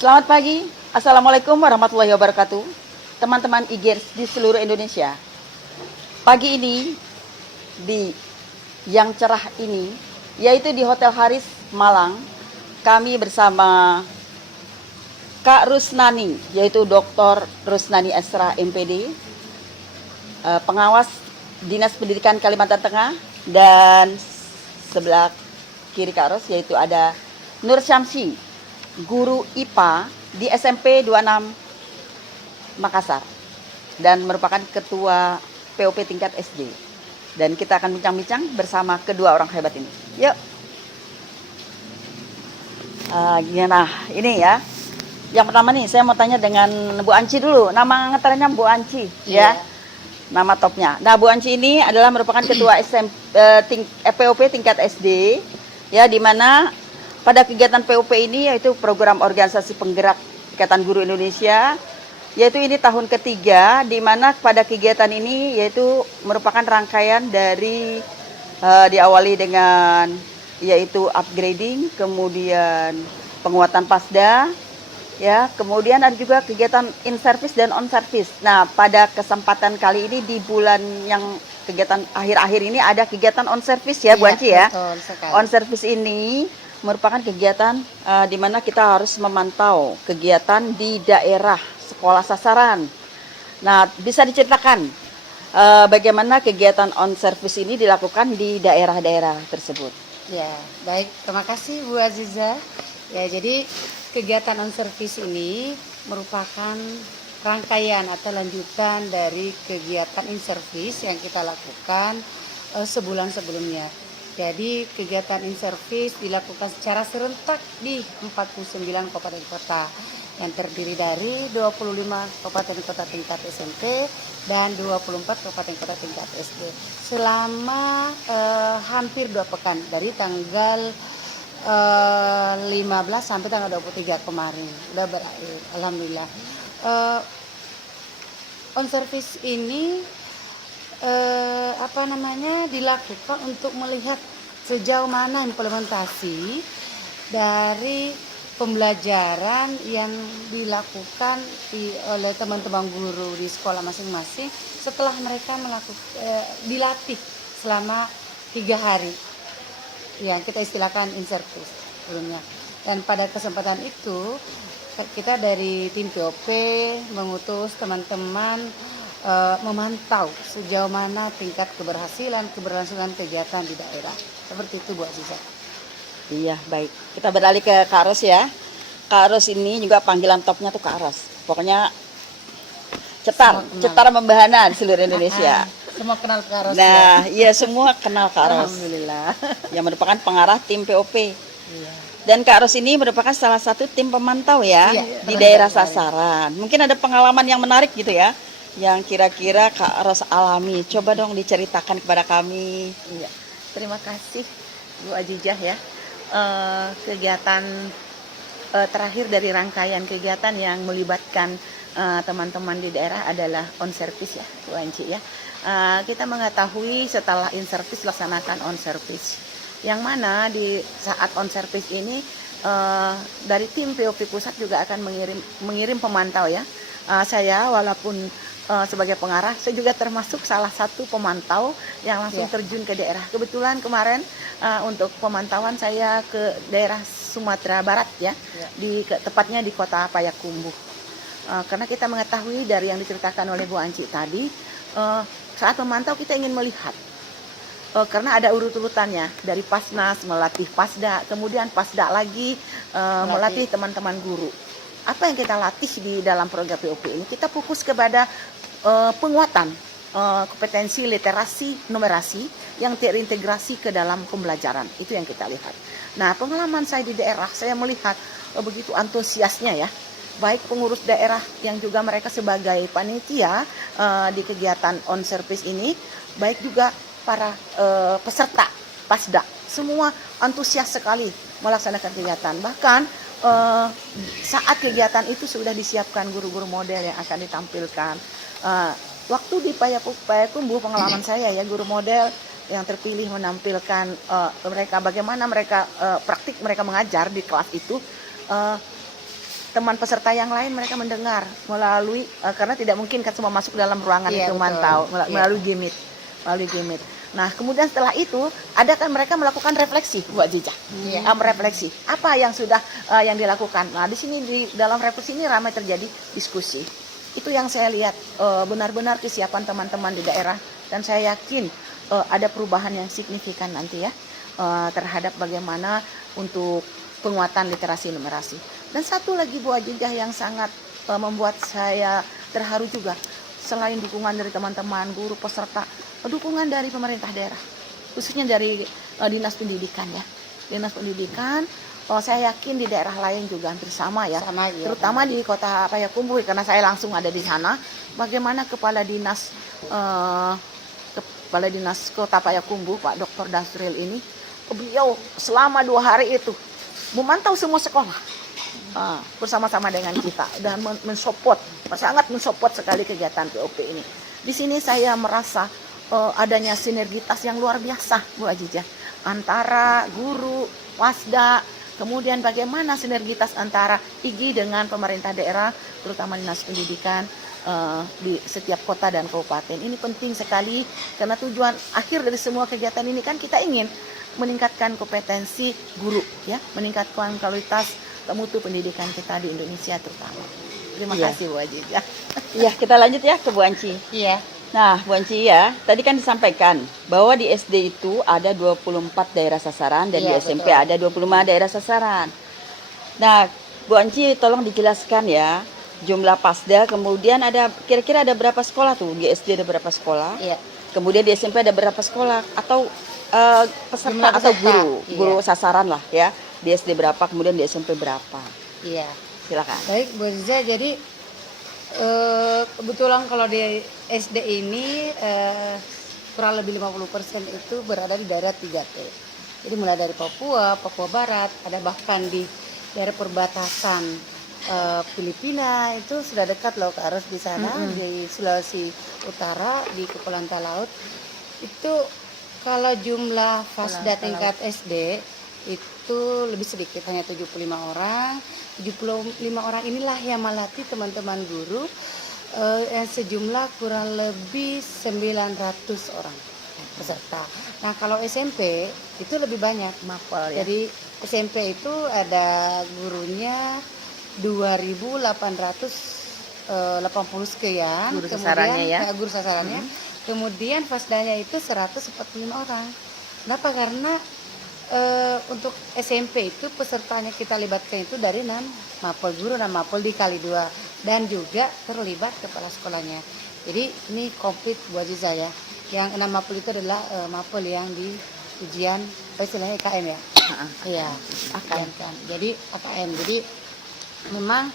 Selamat pagi, Assalamualaikum warahmatullahi wabarakatuh. Teman-teman IGERS di seluruh Indonesia. Pagi ini, di yang cerah ini, yaitu di Hotel Haris, Malang, kami bersama Kak Rusnani, yaitu Dr. Rusnani Esra MPD, pengawas Dinas Pendidikan Kalimantan Tengah, dan sebelah kiri Kak Ros, yaitu ada Nur Syamsi, guru IPA di SMP 26 Makassar dan merupakan ketua POP tingkat SD. Dan kita akan bincang-bincang bersama kedua orang hebat ini. Yuk. Gimana? Ini ya. Yang pertama nih, saya mau tanya dengan Bu Anci dulu. Nama ngetrennya Bu Anci, ya. Nama topnya. Nah, Bu Anci ini adalah merupakan ketua POP tingkat SD, ya, di mana pada kegiatan POP ini yaitu program organisasi penggerak Ikatan Guru Indonesia, yaitu ini tahun ketiga, di mana pada kegiatan ini yaitu merupakan rangkaian dari diawali dengan yaitu upgrading, kemudian penguatan PASDA, ya, kemudian ada juga kegiatan in service dan on service. Nah, pada kesempatan kali ini di bulan yang kegiatan akhir-akhir ini ada kegiatan on service ya, Bu Anci ya. On service ini merupakan kegiatan di mana kita harus memantau kegiatan di daerah sekolah sasaran. Nah, bisa diceritakan bagaimana kegiatan on service ini dilakukan di daerah-daerah tersebut? Ya, baik. Terima kasih Bu Aziza. Ya, jadi kegiatan on service ini merupakan rangkaian atau lanjutan dari kegiatan in service yang kita lakukan sebulan sebelumnya. Jadi kegiatan in service dilakukan secara serentak di 49 kabupaten kota yang terdiri dari 25 kabupaten kota tingkat SMP dan 24 kabupaten kota tingkat SD selama hampir 2 pekan dari tanggal 15 sampai tanggal 23 kemarin udah berakhir, alhamdulillah. On service ini dilakukan untuk melihat sejauh mana implementasi dari pembelajaran yang dilakukan oleh teman-teman guru di sekolah masing-masing setelah mereka dilatih selama 3 hari yang kita istilahkan in service sebelumnya. Dan pada kesempatan itu kita dari tim POP mengutus teman-teman memantau sejauh mana tingkat keberhasilan keberlangsungan kegiatan di daerah. Seperti itu Bu Aziza. Iya, baik. Kita beralih ke Kak Ros ya. Kak Ros ini juga panggilan topnya tuh Kak Ros. Pokoknya cetar membahana di seluruh Indonesia. Semua kenal Kak Ros. Nah, iya, semua kenal Kak Ros. Alhamdulillah. Yang merupakan pengarah tim POP. Iya. Dan Kak Ros ini merupakan salah satu tim pemantau ya, di daerah sasaran. Mungkin ada pengalaman yang menarik gitu ya, yang kira-kira Kak Ros alami. Coba dong diceritakan kepada kami. Iya. Terima kasih Bu Ajijah ya. Kegiatan terakhir dari rangkaian kegiatan yang melibatkan teman-teman di daerah adalah on service ya Bu Anci ya. Kita mengetahui setelah in service laksanakan on service, yang mana di saat on service ini dari tim POP pusat juga akan mengirim pemantau ya. Saya walaupun sebagai pengarah, saya juga termasuk salah satu pemantau yang langsung terjun ke daerah. Kebetulan kemarin untuk pemantauan saya ke daerah Sumatera Barat ya, tepatnya di kota Payakumbuh. Karena kita mengetahui dari yang diceritakan oleh Bu Anci tadi, saat memantau kita ingin melihat, karena ada urut-urutannya dari Pasnas melatih Pasda, kemudian Pasda lagi melatih teman-teman guru. Apa yang kita latih di dalam program POP ini? Kita fokus kepada penguatan kompetensi literasi numerasi yang terintegrasi ke dalam pembelajaran. Itu yang kita lihat. Nah, pengalaman saya di daerah, saya melihat begitu antusiasnya ya, baik pengurus daerah yang juga mereka sebagai panitia di kegiatan on service ini, baik juga para peserta Pasda, semua antusias sekali melaksanakan kegiatan. Bahkan saat kegiatan itu sudah disiapkan guru-guru model yang akan ditampilkan. Waktu di Payakumbuh, pengalaman saya ya, guru model yang terpilih menampilkan mereka bagaimana mereka praktik mereka mengajar di kelas itu, teman peserta yang lain mereka mendengar melalui karena tidak mungkin kan semua masuk dalam ruangan Iya, itu betul. mantau Iya. melalui gimit. Nah, kemudian setelah itu ada kan mereka melakukan refleksi, Bu Aziza. Iya. Refleksi apa yang sudah yang dilakukan. Nah, di sini di dalam refleksi ini ramai terjadi diskusi. Itu yang saya lihat benar-benar kesiapan teman-teman di daerah, dan saya yakin ada perubahan yang signifikan nanti ya terhadap bagaimana untuk penguatan literasi numerasi. Dan satu lagi Bu Aziza yang sangat membuat saya terharu juga, selain dukungan dari teman-teman, guru, peserta, dukungan dari pemerintah daerah, khususnya dari Dinas Pendidikan ya. Dinas Pendidikan, saya yakin di daerah lain juga hampir sama ya. Sama, iya. Terutama di Kota Payakumbuh karena saya langsung ada di sana. Bagaimana Kepala Dinas Kota Payakumbuh, Pak Dr. Dasril ini, beliau selama 2 hari itu memantau semua sekolah bersama-sama dengan kita dan mensupport, sangat mensupport sekali kegiatan POP ini. Di sini saya merasa adanya sinergitas yang luar biasa, Bu Aziza, antara guru, wasda, kemudian bagaimana sinergitas antara IGI dengan pemerintah daerah, terutama Dinas Pendidikan di setiap kota dan kabupaten. Ini penting sekali karena tujuan akhir dari semua kegiatan ini kan kita ingin meningkatkan kompetensi guru ya, meningkatkan kualitas mutu pendidikan kita di Indonesia terutama. Terima Iya. kasih Bu Aziza. Iya, kita lanjut ya ke Bu Anci. Iya. Nah, Bu Anci ya, tadi kan disampaikan bahwa di SD itu ada 24 daerah sasaran dan di Iya, SMP betul. ada 25 daerah sasaran. Nah, Bu Anci tolong dijelaskan ya, jumlah pasda, kemudian ada kira-kira ada berapa sekolah tuh? Di SD ada berapa sekolah? Iya. Kemudian di SMP ada berapa sekolah atau peserta Jumlah atau peserta, guru iya. sasaran lah ya. Di SD berapa, kemudian di SMP berapa? Iya. Silakan. Baik, Bu Aziza, jadi kebetulan kalau di SD ini kurang lebih 50% itu berada di daerah 3T. Jadi mulai dari Papua, Papua Barat, ada bahkan di daerah perbatasan Filipina itu sudah dekat loh ke arus di sana, di Sulawesi Utara, di Kepulauan Talaut. Itu kalau jumlah FASDA tingkat SD itu lebih sedikit, hanya 75 orang. 75 orang inilah yang melatih teman-teman guru yang sejumlah kurang lebih 900 orang peserta. Nah, kalau SMP itu lebih banyak. Mapel ya. Jadi SMP itu ada gurunya 2.880 sekian. Guru sasarannya ya. Guru sasarannya. Kemudian FASDanya itu 145 orang. Kenapa? Karena untuk SMP itu pesertanya kita libatkan itu dari 6 mapel guru dan mapel dikali 2 dan juga terlibat kepala sekolahnya. Jadi ini komplit buat Aziza ya. Yang 6 mapel itu adalah mapel yang di ujian apa istilahnya IKM ya. Iya, AKM kan. Jadi AKM. Jadi memang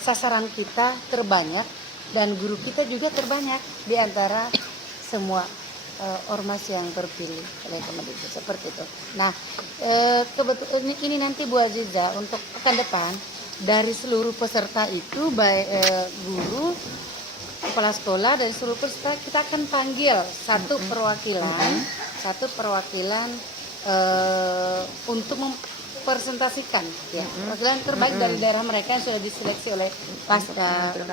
sasaran kita terbanyak dan guru kita juga terbanyak di antara semua ormas yang terpilih oleh Kemendikbud seperti itu. Nah, kebetulan ini nanti Bu Aziza untuk pekan depan dari seluruh peserta itu baik guru, kepala sekolah dari seluruh peserta kita akan panggil satu perwakilan untuk mempresentasikan ya perwakilan terbaik dari daerah mereka yang sudah diseleksi oleh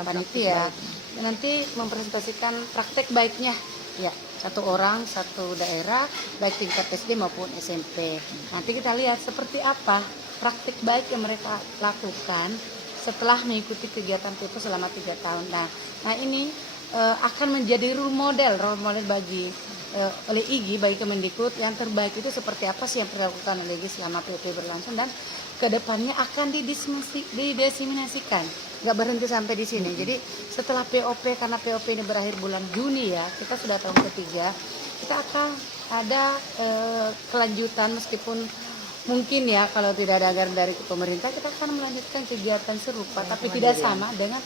panitia. Nanti mempresentasikan praktek baiknya ya, satu orang satu daerah baik tingkat SD maupun SMP. Nanti kita lihat seperti apa praktik baik yang mereka lakukan setelah mengikuti kegiatan PIPO selama 3 tahun. Nah ini akan menjadi role model bagi oleh IGI bagi Kemendikbud yang terbaik itu seperti apa sih yang dilakukan oleh IGI selama POP berlangsung, dan kedepannya akan didiseminasikan. Nggak berhenti sampai di sini. Jadi setelah POP, karena POP ini berakhir bulan Juni ya, kita sudah tahun ketiga, kita akan ada kelanjutan meskipun mungkin ya kalau tidak ada anggaran dari pemerintah kita akan melanjutkan kegiatan serupa, tapi tidak sama dengan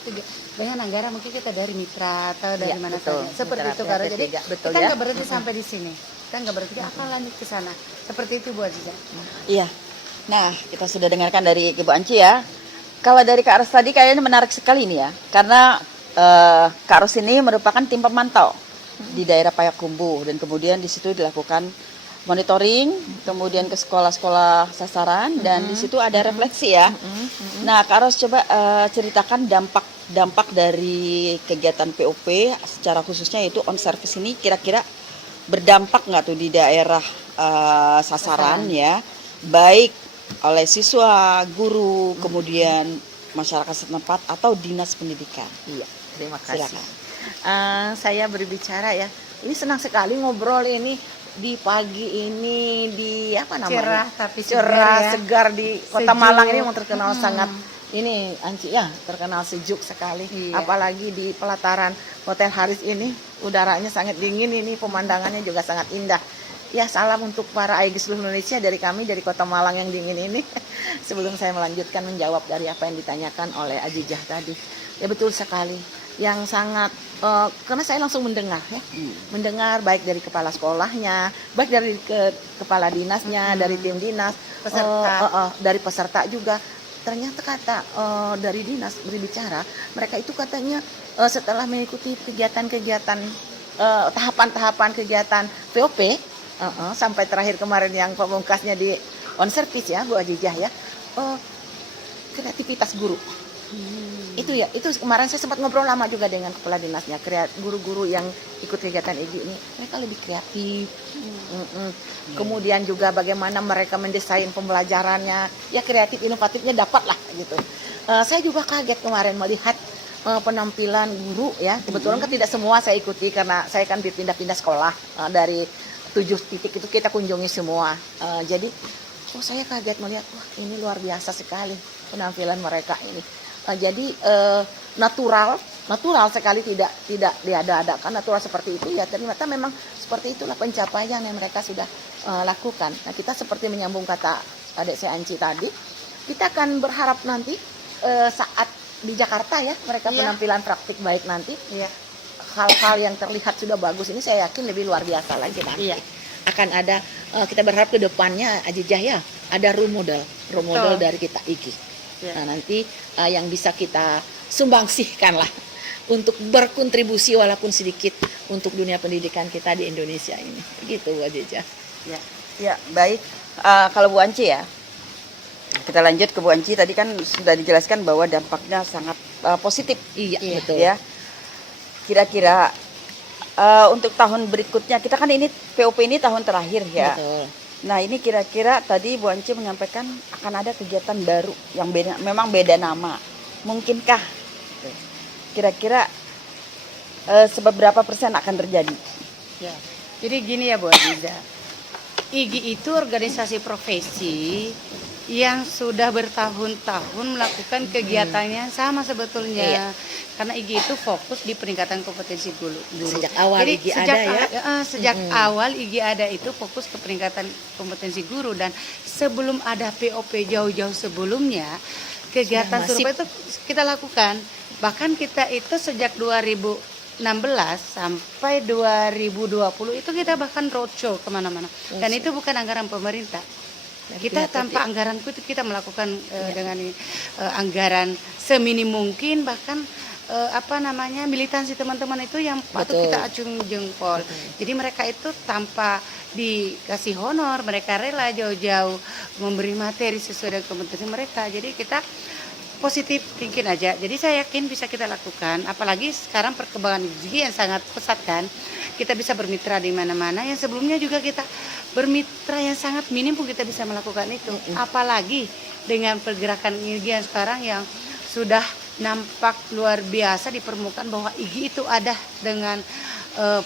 anggaran mungkin kita dari mitra atau dari mana saja. Seperti itu Karo. Jadi kita nggak berhenti sampai di sini. Kita nggak berhenti, kita akan lanjut ke sana. Seperti itu Bu Aziza. Iya. Nah, kita sudah dengarkan dari Ibu Anci ya. Kalau dari Kak Aros tadi kayaknya menarik sekali nih ya. Karena Kak Aros ini merupakan tim pemantau di daerah Payakumbuh dan kemudian di situ dilakukan monitoring, kemudian ke sekolah-sekolah sasaran, dan di situ ada refleksi ya. Nah, Kak Ros coba ceritakan dampak dari kegiatan POP secara khususnya yaitu on service ini kira-kira berdampak nggak tuh di daerah sasaran ya, baik oleh siswa, guru, kemudian masyarakat setempat atau dinas pendidikan. Iya, terima kasih. Silakan. Saya berbicara ya. Ini senang sekali ngobrol ini di pagi ini di apa namanya? Cerah tapi cerah, segar ya. segar di Kota Sejuk. Malang ini memang terkenal sangat ini Anci ya, terkenal sejuk sekali. Iya. Apalagi di pelataran Hotel Haris ini udaranya sangat dingin, ini pemandangannya juga sangat indah. Ya, salam untuk para AIG seluruh Indonesia dari kami dari Kota Malang yang dingin ini. Sebelum saya melanjutkan menjawab dari apa yang ditanyakan oleh Ajijah tadi. Ya betul sekali. Yang sangat karena saya langsung mendengar ya. Mendengar baik dari kepala sekolahnya, baik dari kepala dinasnya, dari tim dinas, Peserta. dari peserta juga. Ternyata kata dari dinas berbicara, mereka itu katanya setelah mengikuti kegiatan-kegiatan tahapan-tahapan kegiatan VOP sampai terakhir kemarin yang pemungkasnya di on service ya Bu Ajijah ya, kreativitas guru. Itu ya, itu kemarin saya sempat ngobrol lama juga dengan kepala dinasnya. Guru-guru yang ikut kegiatan IGI ini mereka lebih kreatif. Kemudian juga bagaimana mereka mendesain pembelajarannya, ya kreatif inovatifnya dapat lah gitu. Saya juga kaget kemarin melihat penampilan guru ya. Kebetulan kan tidak semua saya ikuti karena saya kan berpindah-pindah sekolah dari 7 titik itu kita kunjungi semua. Jadi saya kaget melihat wah ini luar biasa sekali penampilan mereka ini. Jadi natural sekali, tidak diada-adakan, natural seperti itu ya. Ternyata memang seperti itulah pencapaian yang mereka sudah lakukan. Nah, kita seperti menyambung kata adik saya Anci tadi, kita akan berharap nanti saat di Jakarta ya mereka penampilan praktik baik nanti. Iya. Hal-hal yang terlihat sudah bagus ini saya yakin lebih luar biasa lagi nanti. Iya. Akan ada kita berharap ke depannya Ajijah ya ada role model dari kita IGI. Ya. Nah, nanti yang bisa kita sumbangsihkan lah untuk berkontribusi walaupun sedikit untuk dunia pendidikan kita di Indonesia ini. Begitu Bu Ajijah. Ya. Ya, baik. Kalau Bu Anci ya, kita lanjut ke Bu Anci. Tadi kan sudah dijelaskan bahwa dampaknya sangat positif. Iya, Iya. betul. Ya, kira-kira untuk tahun berikutnya, kita kan ini POP ini tahun terakhir ya. Betul. Nah, ini kira-kira tadi Bu Anci menyampaikan akan ada kegiatan baru yang beda, memang beda nama. Mungkinkah kira-kira seberapa persen akan terjadi? Ya. Jadi gini ya Bu Aziza. IGI itu organisasi profesi yang sudah bertahun-tahun melakukan kegiatannya sama sebetulnya. Karena IGI itu fokus di peningkatan kompetensi guru. Sejak awal Jadi IGI sejak ada ya. sejak awal IGI ada itu fokus ke peningkatan kompetensi guru, dan sebelum ada POP jauh-jauh sebelumnya kegiatan Sudah serupa itu kita lakukan. Bahkan kita itu sejak 2016 sampai 2020 itu kita bahkan roadshow kemana-mana, dan itu bukan anggaran pemerintah. Kita tanpa anggaran itu kita melakukan dengan anggaran seminim mungkin, bahkan militansi teman-teman itu yang patut Betul. kita acung jempol. Jadi mereka itu tanpa dikasih honor, mereka rela jauh-jauh memberi materi sesuai dengan kompetensi mereka. Jadi kita positif thinking aja. Jadi saya yakin bisa kita lakukan, apalagi sekarang perkembangan IGI yang sangat pesat kan. Kita bisa bermitra di mana-mana, yang sebelumnya juga kita bermitra yang sangat minim pun kita bisa melakukan itu. Apalagi dengan pergerakan IGI yang sekarang yang sudah nampak luar biasa di permukaan bahwa IGI itu ada dengan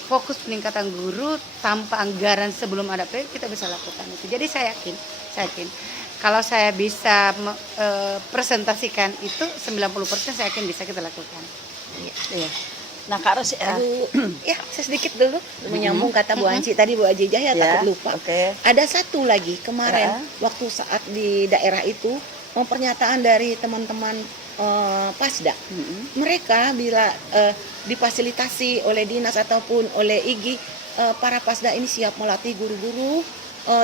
fokus peningkatan guru tanpa anggaran sebelum ada POP kita bisa lakukan itu. Jadi saya yakin kalau saya bisa presentasikan itu 90% saya yakin bisa kita lakukan. Iya. Nah, Kak Ros, Ya, saya sedikit dulu menyambung kata Bu Anci tadi Bu Ajijah ya, takut lupa. Oke. Ada satu lagi kemarin waktu saat di daerah itu pernyataan dari teman-teman Pasda. Mereka bila difasilitasi oleh dinas ataupun oleh IGI, para Pasda ini siap melatih guru-guru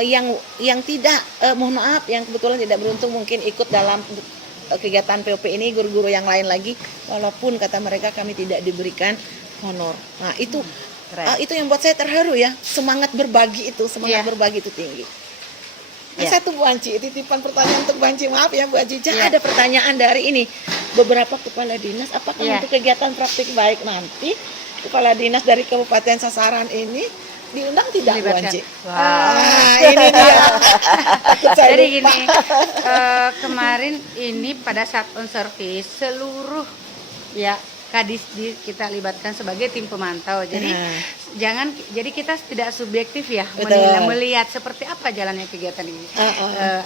yang tidak mohon maaf yang kebetulan tidak beruntung mungkin ikut dalam kegiatan POP ini, guru-guru yang lain lagi, walaupun kata mereka kami tidak diberikan honor. Nah, itu Keren. itu yang buat saya terharu ya, semangat berbagi itu, semangat Iya. berbagi itu tinggi. Iya. Satu Bu Anci, titipan pertanyaan untuk Bu Anci, maaf ya Bu Ajijah, Iya. ada pertanyaan dari ini beberapa kepala dinas, apakah Iya. untuk kegiatan praktik baik nanti kepala dinas dari Kabupaten Sasaran ini diundang tidak Bu Dilibatkan. Anci? Wah. Ini dia. Takut saya Jadi lupa. gini, kemarin ini pada saat on service seluruh ya kadis kita libatkan sebagai tim pemantau. Jadi jadi kita tidak subjektif ya Betul. melihat seperti apa jalannya kegiatan ini.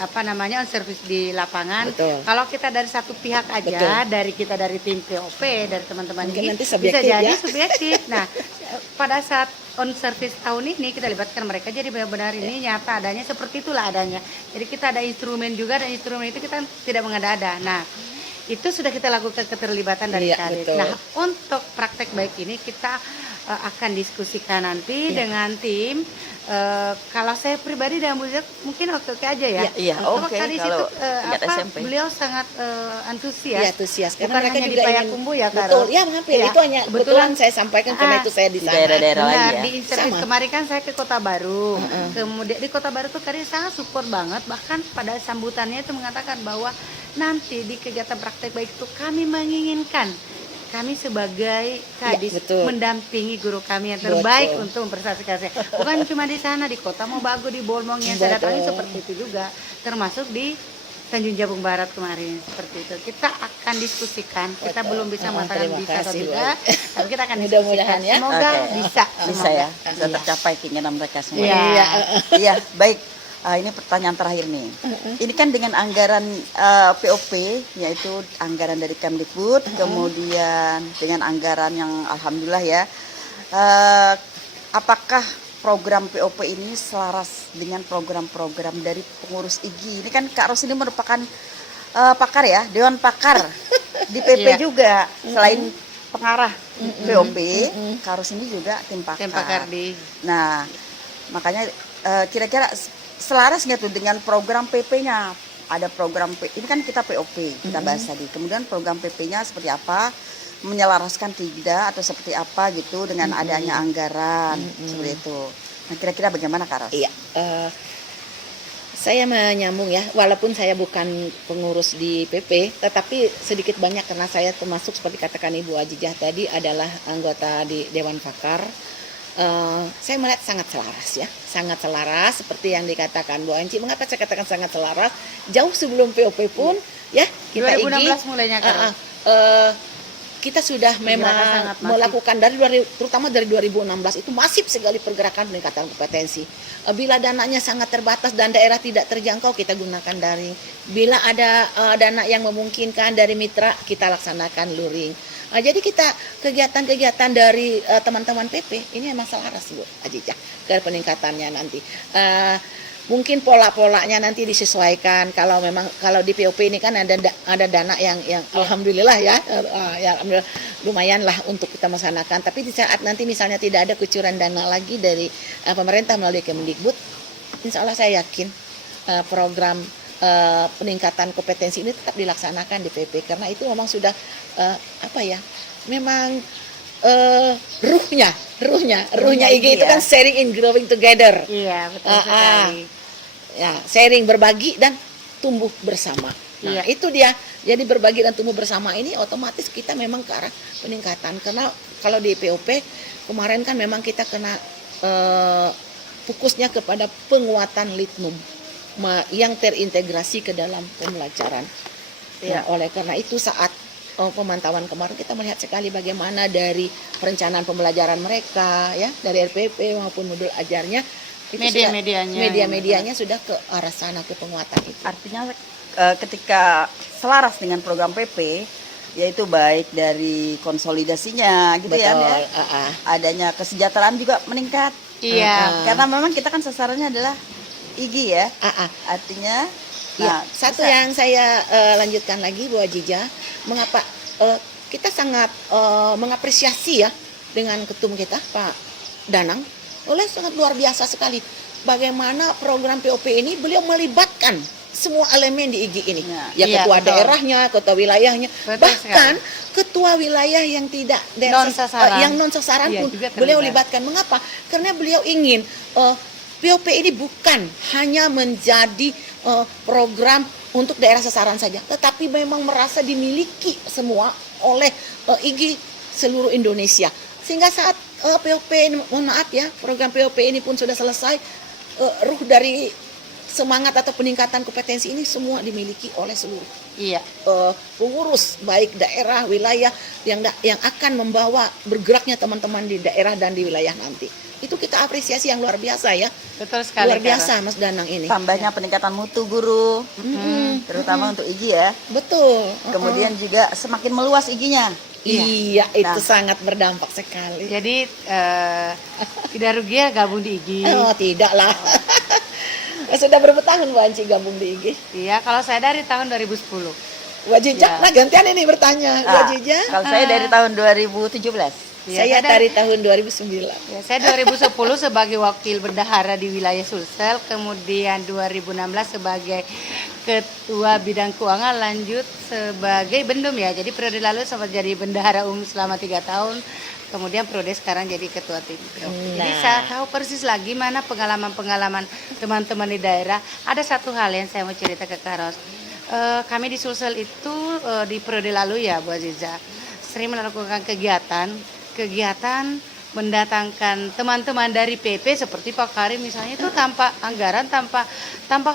Apa namanya on service di lapangan. Betul. Kalau kita dari satu pihak aja, Betul. kita dari tim POP, dari teman-teman Mungkin ini nanti bisa subjektif jadi ya. subjektif. Nah, pada saat on service tahun ini kita libatkan mereka, jadi benar-benar ini nyata adanya seperti itulah adanya. Jadi kita ada instrumen juga, dan instrumen itu kita tidak mengada-ada. Nah, itu sudah kita lakukan keterlibatan dari Iya, kadis. betul. Nah, untuk praktek baik ini kita akan diskusikan nanti dengan tim. Kalau saya pribadi dan Bu Zia mungkin oke aja ya. Iya, iya, Kalau oke, kadis kalau itu tingkat SMP. beliau sangat antusias. Iya, antusias. Karena Bukan mereka hanya di juga ingin- Payakumbuh ya, Karo. Betul, ya mampir. Iya. Itu hanya kebetulan saya sampaikan karena Ah. itu saya di Di sana. daerah-daerah lain Benar, ya. di Inservis Sama. kemarin kan saya ke Kota Baru. Kemudian di Kota Baru tuh kadis sangat support banget, bahkan pada sambutannya itu mengatakan bahwa nanti di kegiatan praktek baik itu kami menginginkan kami sebagai kadis betul. mendampingi guru kami yang terbaik Betul. untuk memprestasikan. Bukan cuma di sana, di Kota Mobagu, di Bolmong yang saya datangi Betul. seperti itu juga, termasuk di Tanjung Jabung Barat kemarin seperti itu. Kita akan diskusikan. Kita belum bisa mengatakan terima bisa atau kasih, Bu. tidak, tapi kita akan Mudah-mudahan diskusikan. ya. Semoga Oke. bisa. Bisa ya, Semoga. bisa tercapai keinginan mereka semua. Iya. Iya, baik. Ini pertanyaan terakhir nih. Ini kan dengan anggaran POP, yaitu anggaran dari Kemdikbud, kemudian dengan anggaran yang alhamdulillah ya. Apakah program POP ini selaras dengan program-program dari pengurus IGI? Ini kan Kak Ros ini merupakan pakar ya, Dewan Pakar di PP Iya. juga. Selain pengarah POP, Kak Ros ini juga tim pakar. Tim pakar di Nah, makanya kira-kira selaras nggak tuh dengan program PP-nya? Ada program ini kan kita POP, kita bahas tadi. Kemudian program PP-nya seperti apa? Menyelaraskan tidak atau seperti apa gitu dengan adanya anggaran seperti itu. Nah, kira-kira bagaimana Kak Ros? Iya, saya menyambung ya, walaupun saya bukan pengurus di PP, tetapi sedikit banyak karena saya termasuk seperti katakan Ibu Ajijah tadi adalah anggota di Dewan Pakar. Saya melihat sangat selaras ya, sangat selaras seperti yang dikatakan Bu Anci. Mengapa saya katakan sangat selaras? Jauh sebelum POP pun ya kita 2016 mulainya kan. kita sudah memang sangat masif. melakukan terutama dari 2016 itu masif sekali pergerakan peningkatan kompetensi. Bila dananya sangat terbatas dan daerah tidak terjangkau, kita gunakan daring. Bila ada dana yang memungkinkan dari mitra, kita laksanakan luring. Jadi kita kegiatan-kegiatan dari teman-teman PP ini memang selaras Bu Ajijah ke peningkatannya nanti. Mungkin pola-polanya nanti disesuaikan. Kalau di POP ini kan ada dana yang alhamdulillah ya, ya alhamdulillah lumayan lah untuk kita melaksanakan. Tapi di saat nanti misalnya tidak ada kucuran dana lagi dari pemerintah melalui Kemdikbud, insya Allah saya yakin program peningkatan kompetensi ini tetap dilaksanakan di PP karena itu memang sudah memang ruhnya IG itu kan sharing and growing together. Iya, betul sekali. Ya, sharing, berbagi dan tumbuh bersama. Nah, itu dia. Jadi berbagi dan tumbuh bersama ini otomatis kita memang ke arah peningkatan. Karena kalau di POP kemarin kan memang kita kena fokusnya kepada penguatan litnum yang terintegrasi ke dalam pembelajaran. Nah, oleh karena itu saat pemantauan kemarin kita melihat sekali bagaimana dari perencanaan pembelajaran mereka ya dari RPP maupun modul ajarnya media-medianya sudah ke arah sana, ke penguatan itu. Artinya ketika selaras dengan program PP, yaitu baik dari konsolidasinya gitu. Betul, ya, adanya kesejahteraan juga meningkat. Iya. Karena memang kita kan sasarannya adalah IGI ya. Artinya satu yang saya lanjutkan lagi Bu Ajijah, mengapa kita sangat mengapresiasi ya dengan ketum kita Pak Danang, sangat luar biasa sekali bagaimana program POP ini beliau melibatkan semua elemen di IG ini. Iya, Ketua betul. daerahnya, ketua wilayahnya, Betul bahkan ketua wilayah yang tidak Non-sasaran. yang non sasaran Iya, pun juga beliau terlibat. libatkan. Mengapa? Karena beliau ingin POP ini bukan hanya menjadi program untuk daerah sasaran saja, tetapi memang merasa dimiliki semua oleh IG seluruh Indonesia. Sehingga saat POP ini, mohon maaf ya, program POP ini pun sudah selesai, ruh dari semangat atau peningkatan kompetensi ini semua dimiliki oleh seluruh Iya. pengurus baik daerah, wilayah yang akan membawa bergeraknya teman-teman di daerah dan di wilayah nanti. Itu kita apresiasi yang luar biasa ya. Betul sekali. Luar biasa Mas Danang ini. Tambahnya peningkatan mutu guru, terutama untuk IG ya. Betul. Kemudian juga semakin meluas IG-nya. Iya, itu Nah. sangat berdampak sekali. Jadi tidak rugi ya gabung di IG. Oh, tidak lah. Sudah berapa tahun Bu Anci gabung di IG? Iya, kalau saya dari tahun 2010. Bu Jija, Ya. nah gantian ini bertanya. Bu Ah, Jija, kalau saya dari tahun 2017. Iya, saya dari dari tahun 2009. Ya, saya 2010 sebagai wakil bendahara di wilayah Sulsel, kemudian 2016 sebagai ketua bidang keuangan, lanjut sebagai bendum ya. Jadi periode lalu sempat jadi bendahara umum selama 3 tahun, kemudian periode sekarang jadi ketua tim. Jadi saya tahu persis lagi mana pengalaman-pengalaman teman-teman di daerah. Ada satu hal yang saya mau cerita ke Karos. Kami di Sulsel itu di periode lalu ya Bu Aziza sering melakukan kegiatan mendatangkan teman-teman dari PP seperti Pak Karim misalnya itu tanpa anggaran, tanpa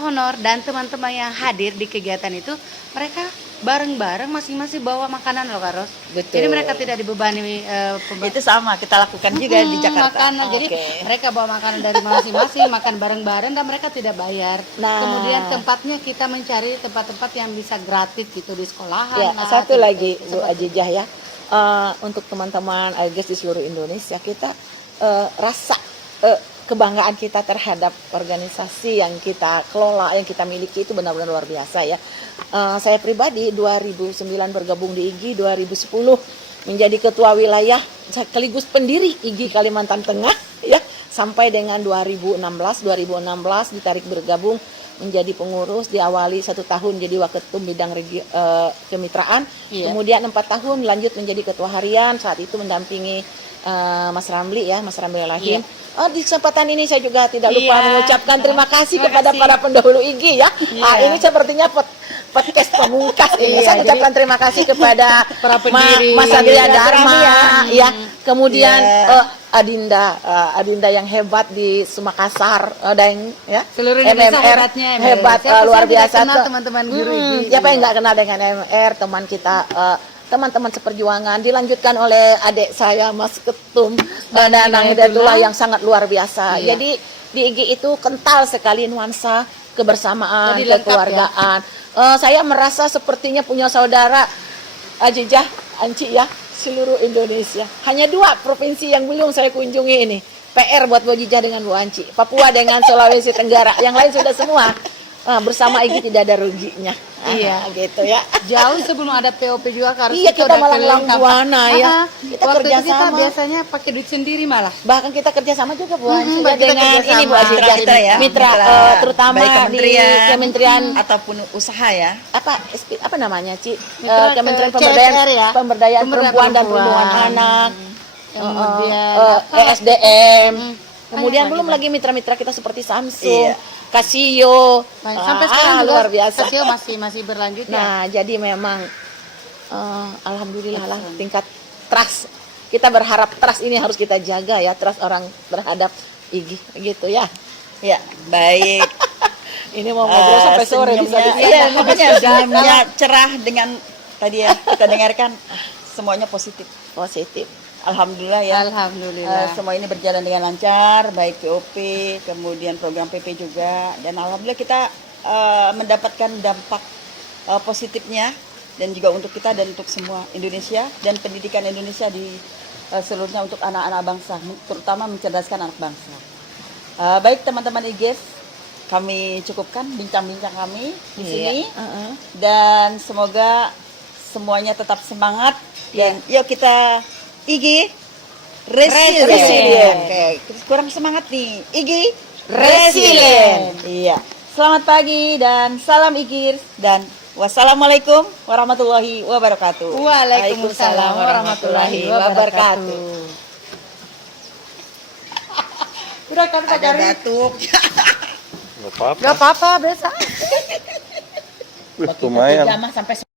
honor, dan teman-teman yang hadir di kegiatan itu mereka bareng-bareng masing-masing bawa makanan loh Karos. Betul. Jadi mereka tidak dibebani Itu sama kita lakukan juga di Jakarta. makanan. Jadi Oke. mereka bawa makanan dari masing-masing, makan bareng-bareng dan mereka tidak bayar. Nah. Kemudian tempatnya kita mencari tempat-tempat yang bisa gratis gitu di sekolahan. Ya, lah, satu gitu. lagi Bu Seperti Ajijah ya. Untuk teman-teman AGS di seluruh Indonesia, kita rasa kebanggaan kita terhadap organisasi yang kita kelola, yang kita miliki itu benar-benar luar biasa ya. Saya pribadi 2009 bergabung di IG, 2010 menjadi ketua wilayah sekaligus pendiri IG Kalimantan Tengah ya, sampai dengan 2016 ditarik bergabung menjadi pengurus, diawali 1 tahun jadi waketum bidang kemitraan, Iya. kemudian 4 tahun lanjut menjadi ketua harian, saat itu mendampingi Mas Ramli ya, Mas Ramli Lahim. Di kesempatan ini saya juga tidak lupa Iya. mengucapkan terima kasih Terima kepada kasih. para pendahulu IG ya. Iya. Ini sepertinya podcast pemungkas ini. Iya, Saya ucapkan terima kasih kepada para pendiri. Mas Adria Iya, Dharma ya. ya. Kemudian Iya. Adinda yang hebat di Sumakassar dan ya Seluruh Indonesia MMR hebatnya, MMR. hebat Siapa sih luar yang tidak biasa kenal tuh. teman-teman guru ini? Siapa yang nggak kenal dengan MMR, teman kita teman-teman seperjuangan, dilanjutkan oleh adik saya Mas Ketum Danang Hidayatullah yang sangat luar biasa. Iya. Jadi di IG itu kental sekali nuansa kebersamaan, Jadi lengkap, kekeluargaan. Saya merasa sepertinya punya saudara Ajijah, Anci ya, seluruh Indonesia. Hanya 2 provinsi yang belum saya kunjungi ini. PR buat Bu Jijah dengan Bu Anci. Papua dengan Sulawesi Tenggara. Yang lain sudah semua. Bersama IG tidak ada ruginya. Iya. Gitu ya. Jauh sebelum ada POP juga harus Iya, kita malah buana ya. Kita Waktu itu kita kerjasama. biasanya pakai duit sendiri malah. Bahkan kita kerjasama juga Bu Anci ya, kita dengan kerjasama. ini Bu Anci Mitra ya. mitra terutama baik di Kementerian ataupun usaha ya. apa namanya Ci? Mitra Kementerian ke Pemberdayaan CSR ya. Pemberdayaan Perempuan dan Perlindungan Anak. Kemudian ESDM. Kemudian Banyak belum lagi, lagi mitra-mitra kita seperti Samsung, Iya. Casio. sampai sekarang juga luar biasa. Casio masih berlanjut ya. Nah, jadi memang alhamdulillah lah tingkat trust. Kita berharap trust ini harus kita jaga ya, trust orang terhadap IG gitu ya. Ya, baik. Ini mau ngobrol sampai sore bisa Senyumnya- Iya, makanya senyumnya cerah dengan tadi ya kita dengarkan semuanya positif. positif. Alhamdulillah ya. Alhamdulillah. Semua ini berjalan dengan lancar, baik POP, kemudian program PP juga, dan alhamdulillah kita mendapatkan dampak positifnya, dan juga untuk kita dan untuk semua Indonesia dan pendidikan Indonesia di seluruhnya untuk anak-anak bangsa, terutama mencerdaskan anak bangsa. Baik teman-teman IGES, kami cukupkan bincang-bincang kami di sini, dan semoga semuanya tetap semangat, dan yuk kita IG resilient. Oke, kurang semangat nih. IG resilient. Iya. Selamat pagi dan salam Igir dan wassalamualaikum warahmatullahi wabarakatuh. Waalaikumsalam warahmatullahi wabarakatuh. Udah kan Pak Gari? batuk. Gak apa-apa, biasa. Lumayan. Jamah sampai